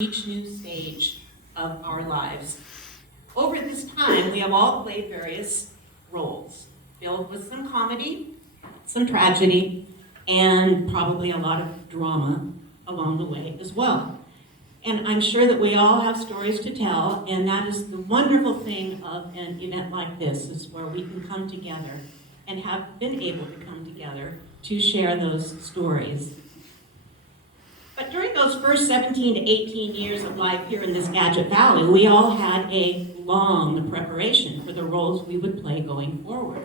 each new stage of our lives. Over this time, we have all played various roles, filled with some comedy, some tragedy, and probably a lot of drama along the way as well. And I'm sure that we all have stories to tell, and that is the wonderful thing of an event like this, is where we can come together and have been able to come together to share those stories. But during those first 17 to 18 years of life here in the Skagit Valley, we all had a long preparation for the roles we would play going forward.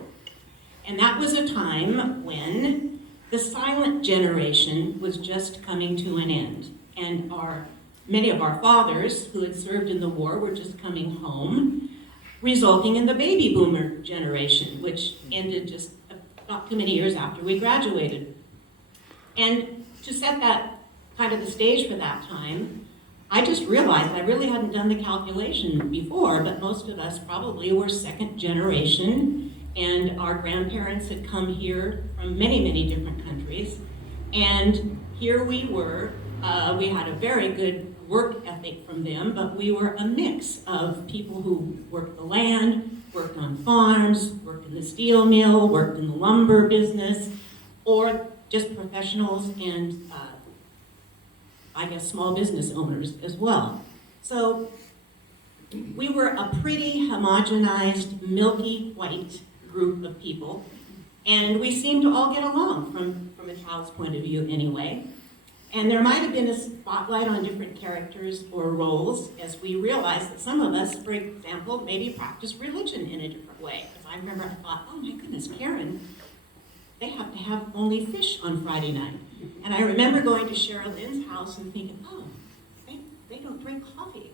And that was a time when the silent generation was just coming to an end. And many of our fathers who had served in the war were just coming home, resulting in the baby boomer generation, which ended just not too many years after we graduated. And to set that kind of the stage for that time, I just realized I really hadn't done the calculation before, but most of us probably were second generation, and our grandparents had come here from many, many different countries. And here we were, we had a very good work ethic from them, but we were a mix of people who worked the land, worked on farms, worked in the steel mill, worked in the lumber business, or just professionals and I guess small business owners as well. So we were a pretty homogenized, milky white group of people, and we seemed to all get along from a child's point of view anyway. And there might have been a spotlight on different characters or roles as we realized that some of us, for example, maybe practiced religion in a different way. Because I remember I thought, oh my goodness, Karen, they have to have only fish on Friday night. And I remember going to Cheryl Lynn's house and thinking, oh, they don't drink coffee.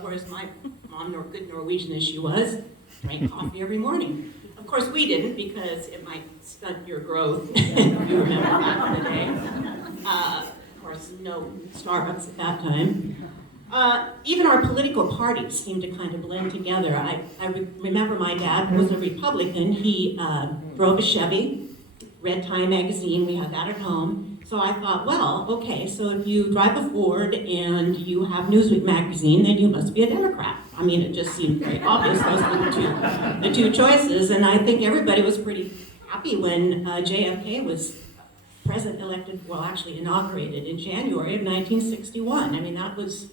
Whereas my mom, good Norwegian as she was, drank coffee every morning. Of course, we didn't because it might stunt your growth, if you remember back in the day. Of course, no Starbucks at that time. Even our political parties seemed to kind of blend together. I remember my dad was a Republican. He drove a Chevy, read Time magazine, we had that at home. So I thought, well, okay, so if you drive a Ford and you have Newsweek magazine, then you must be a Democrat. I mean, it just seemed very obvious. Those were the two choices, and I think everybody was pretty happy when JFK was president-elected, well, actually inaugurated in January of 1961. I mean, that was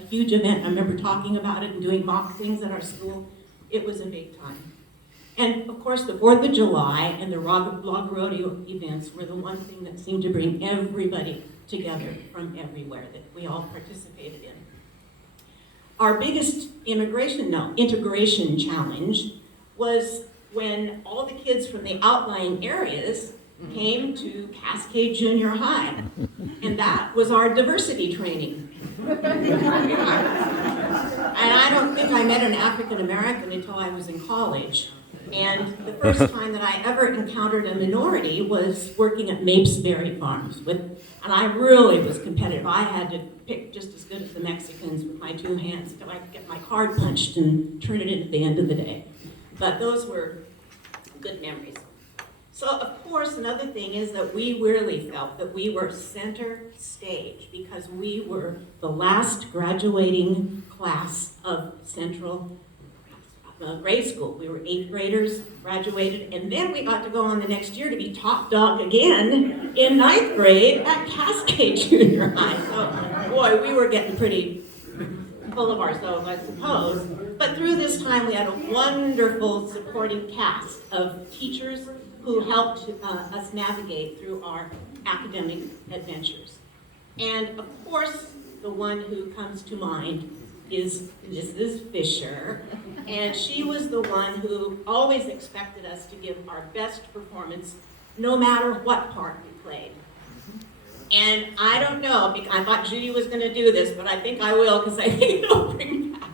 a huge event. I remember talking about it and doing mock things at our school. It was a big time. And of course, the 4th of July and the log rodeo events were the one thing that seemed to bring everybody together from everywhere that we all participated in. Our biggest integration challenge was when all the kids from the outlying areas came to Cascade Junior High. And that was our diversity training. And I don't think I met an African American until I was in college. And the first time that I ever encountered a minority was working at Mapes Berry Farms. And I really was competitive. I had to pick just as good as the Mexicans with my two hands till I could get my card punched and turn it in at the end of the day. But those were good memories. So of course, another thing is that we really felt that we were center stage because we were the last graduating class of Central grade school. We were 8th graders, graduated, and then we got to go on the next year to be top dog again in 9th grade at Cascade Junior High. So, boy, we were getting pretty full of ourselves, I suppose. But through this time, we had a wonderful supporting cast of teachers who helped us navigate through our academic adventures. And of course, the one who comes to mind is Mrs. Fisher, and she was the one who always expected us to give our best performance no matter what part we played. And I don't know, I thought Judy was going to do this, but I think I will because I think it'll bring back.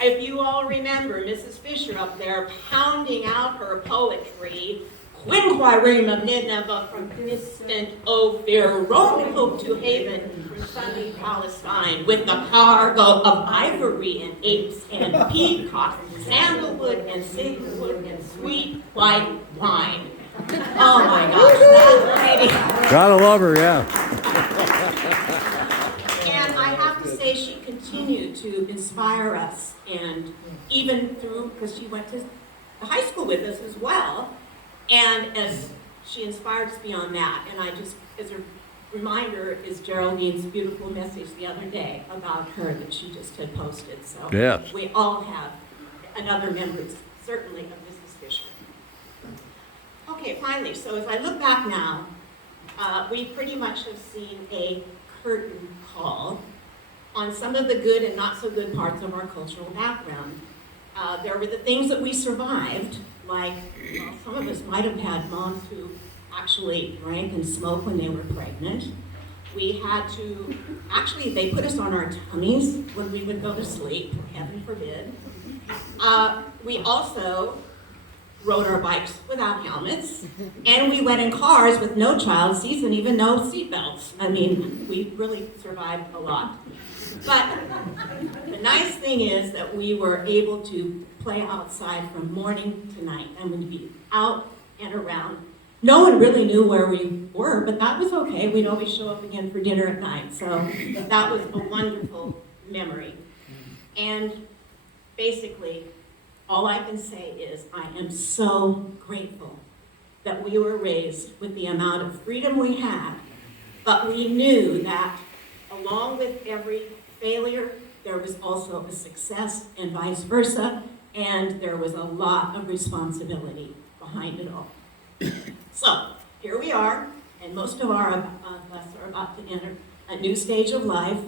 If you all remember Mrs. Fisher up there pounding out her poetry, Quinquireme of Nineveh from distant Ophir, rolling hope to haven from sunny Palestine, with the cargo of ivory and apes and peacocks, sandalwood and cedarwood and sweet white wine. Oh my gosh, that lady. Gotta love her, yeah. And I have say she continued to inspire us, and even through, because she went to the high school with us as well, and as she inspired us beyond that. And I just, as a reminder, is Geraldine's beautiful message the other day about her that she just had posted. So Yes. we all have another member, certainly, of Mrs. Fisher. Okay, finally, so as I look back now, we pretty much have seen a curtain call on some of the good and not so good parts of our cultural background. There were the things that we survived, like, well, some of us might have had moms who actually drank and smoked when they were pregnant. We had to, actually, they put us on our tummies when we would go to sleep, heaven forbid. We also rode our bikes without helmets, and we went in cars with no child seats and even no seat belts. I mean, we really survived a lot. But the nice thing is that we were able to play outside from morning to night, and we'd be out and around. No one really knew where we were, but that was okay. We'd always show up again for dinner at night, so that was a wonderful memory. And basically, all I can say is I am so grateful that we were raised with the amount of freedom we had, but we knew that along with every failure, there was also a success and vice versa, and there was a lot of responsibility behind it all. So, here we are, and most of our of us are about to enter a new stage of life.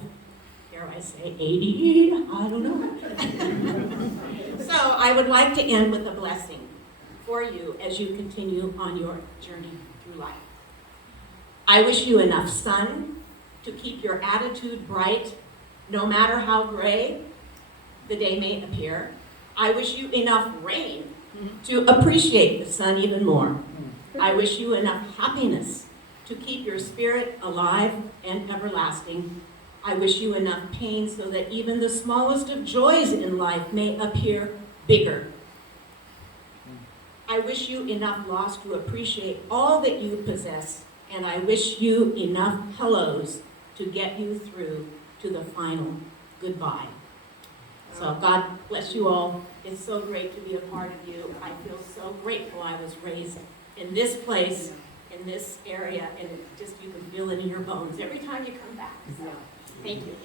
Dare I say 80? I don't know. So, I would like to end with a blessing for you as you continue on your journey through life. I wish you enough sun to keep your attitude bright, no matter how gray the day may appear. I wish you enough rain to appreciate the sun even more. I wish you enough happiness to keep your spirit alive and everlasting. I wish you enough pain so that even the smallest of joys in life may appear bigger. I wish you enough loss to appreciate all that you possess, and I wish you enough hellos to get you through to the final goodbye. So God bless you all. It's so great to be a part of you. I feel so grateful I was raised in this place, in this area, and it just, you can feel it in your bones every time you come back. So, thank you.